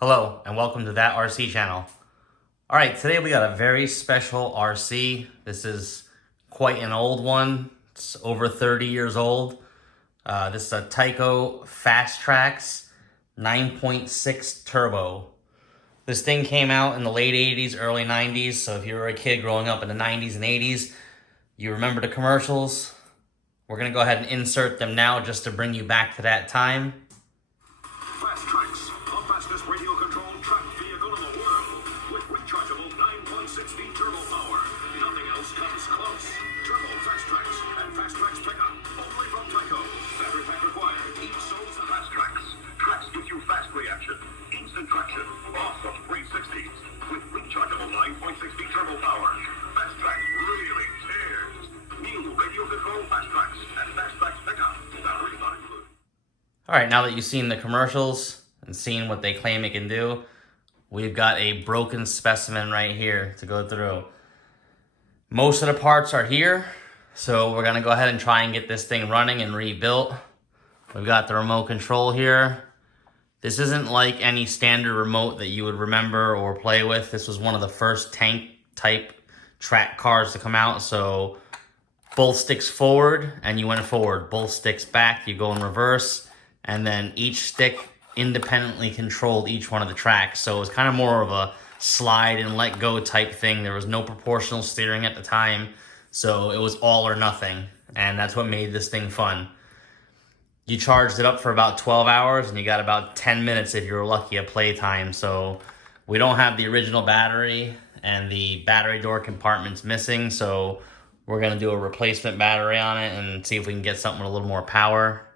Hello and welcome to That RC channel. Alright, today we got a very special RC. This is quite an old one. It's over 30 years old. This is a TYCO Fast Traxx 9.6 Turbo. This thing came out in the late 80s, early 90s, so if you were a kid growing up in the 90s and 80s, you remember the commercials. We're going to go ahead and insert them now just to bring you back to that time. Fast Traxx, the fastest radio-controlled track vehicle in the world, with rechargeable 9.6V turbo power. Nothing else comes close. Turbo Fast Traxx and Fast Traxx pickup, only from TYCO. Battery pack required. Each sold to Fast Traxx. Traxx gives you fast reaction, instant traction, awesome 360s, with rechargeable 9.6V turbo power. Fast Traxx really tears. New radio-controlled Fast Traxx and Fast Traxx pickup. Batteries not included. Alright, now that you've seen the commercials and seen what they claim it can do, we've got a broken specimen right here to go through. Most of the parts are here, so we're going to go ahead and try and get this thing running and rebuilt. We've got the remote control here. This isn't like any standard remote that you would remember or play with. This was one of the first tank type track cars to come out, so both sticks forward and you went forward. Both sticks back, you go in reverse. And then each stick independently controlled each one of the tracks. So it was kind of more of a slide and let go type thing. There was no proportional steering at the time. So it was all or nothing. And that's what made this thing fun. You charged it up for about 12 hours and you got about 10 minutes if you were lucky at playtime. So we don't have the original battery and the battery door compartment's missing. So we're going to do a replacement battery on it and see if we can get something with a little more power.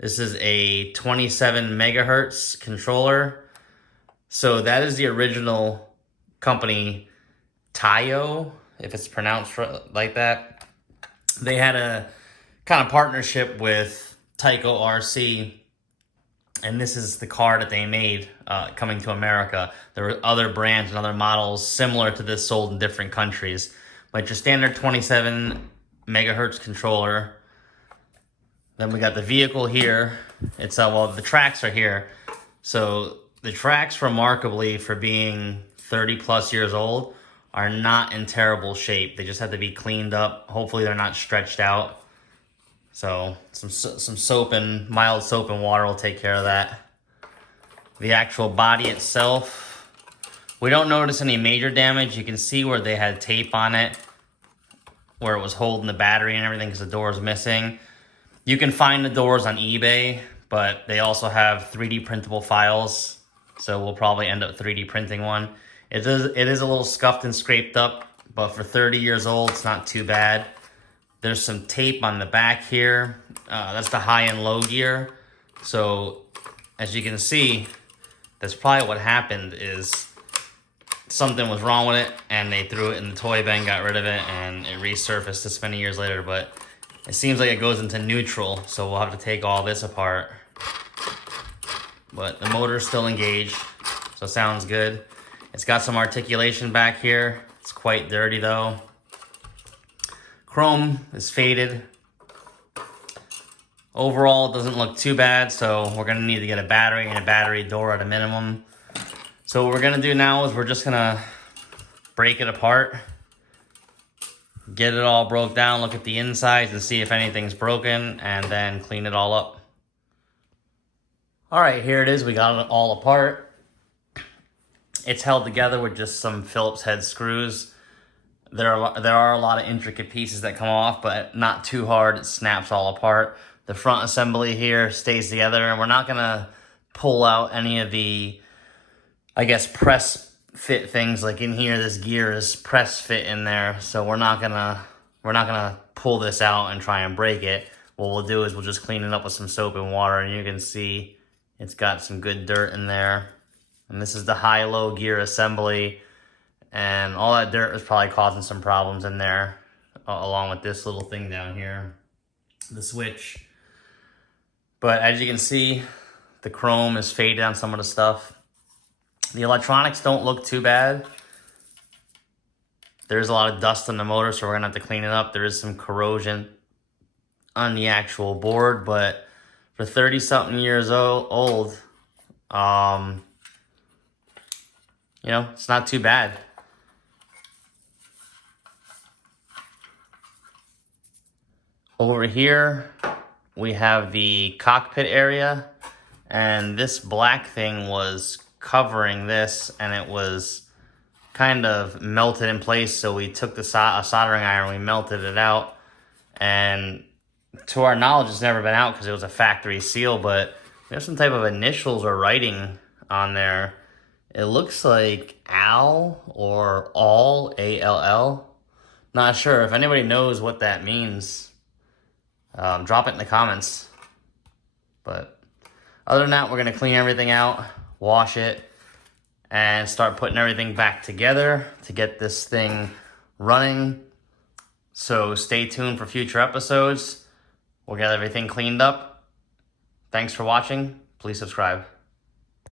This is a 27 megahertz controller. So that is the original company, TYCO, if it's pronounced like that. They had a kind of partnership with TYCO RC, and this is the car that they made coming to America. There were other brands and other models similar to this sold in different countries. But your standard 27 megahertz controller. Then we got the vehicle here. It's well, the tracks are here. So the tracks, remarkably, for being 30 plus years old, are not in terrible shape. They just have to be cleaned up. Hopefully they're not stretched out. So some soap and mild soap and water will take care of that. The actual body itself, we don't notice any major damage. You can see where they had tape on it, where it was holding the battery and everything because the door is missing. You can find the doors on eBay, but they also have 3D printable files, so we'll probably end up 3D printing one. It is a little scuffed and scraped up, but for 30 years old, it's not too bad. There's some tape on the back here. That's the high and low gear. So as you can see, that's probably what happened is something was wrong with it, and they threw it in the toy bin, got rid of it, and it resurfaced this many years later, but it seems like it goes into neutral, so we'll have to take all this apart. But the motor's still engaged, so it sounds good. It's got some articulation back here. It's quite dirty though. Chrome is faded. Overall, it doesn't look too bad, so we're gonna need to get a battery and a battery door at a minimum. So what we're gonna do now is we're just gonna break it apart. Get it all broke down, look at the insides and see if anything's broken, and then clean it all up. All right, here it is. We got it all apart. It's held together with just some Phillips head screws. There are a lot of intricate pieces that come off, but not too hard. It snaps all apart. The front assembly here stays together, and we're not gonna pull out any of the, I guess, press fit things. Like in here, this gear is press fit in there, so we're not gonna pull this out and try and break it. What we'll do is we'll just clean it up with some soap and water, and you can see it's got some good dirt in there. And this is the high-low gear assembly, and all that dirt was probably causing some problems in there, along with this little thing down here, the switch. But as you can see, the chrome is faded on some of the stuff. The electronics don't look too bad. There's a lot of dust on the motor, so we're gonna have to clean it up. There is some corrosion on the actual board, but for 30-something years old, you know, it's not too bad. Over here, we have the cockpit area, and this black thing was covering this, and it was kind of melted in place, so we took the soldering iron, we melted it out, and to our knowledge, it's never been out because it was a factory seal, but there's some type of initials or writing on there. It looks like AL or ALL, A-L-L. Not sure. If anybody knows what that means, drop it in the comments. But other than that, we're going to clean everything out, wash it, and start putting everything back together to get this thing running. So stay tuned for future episodes. We'll get everything cleaned up. Thanks for watching. Please subscribe.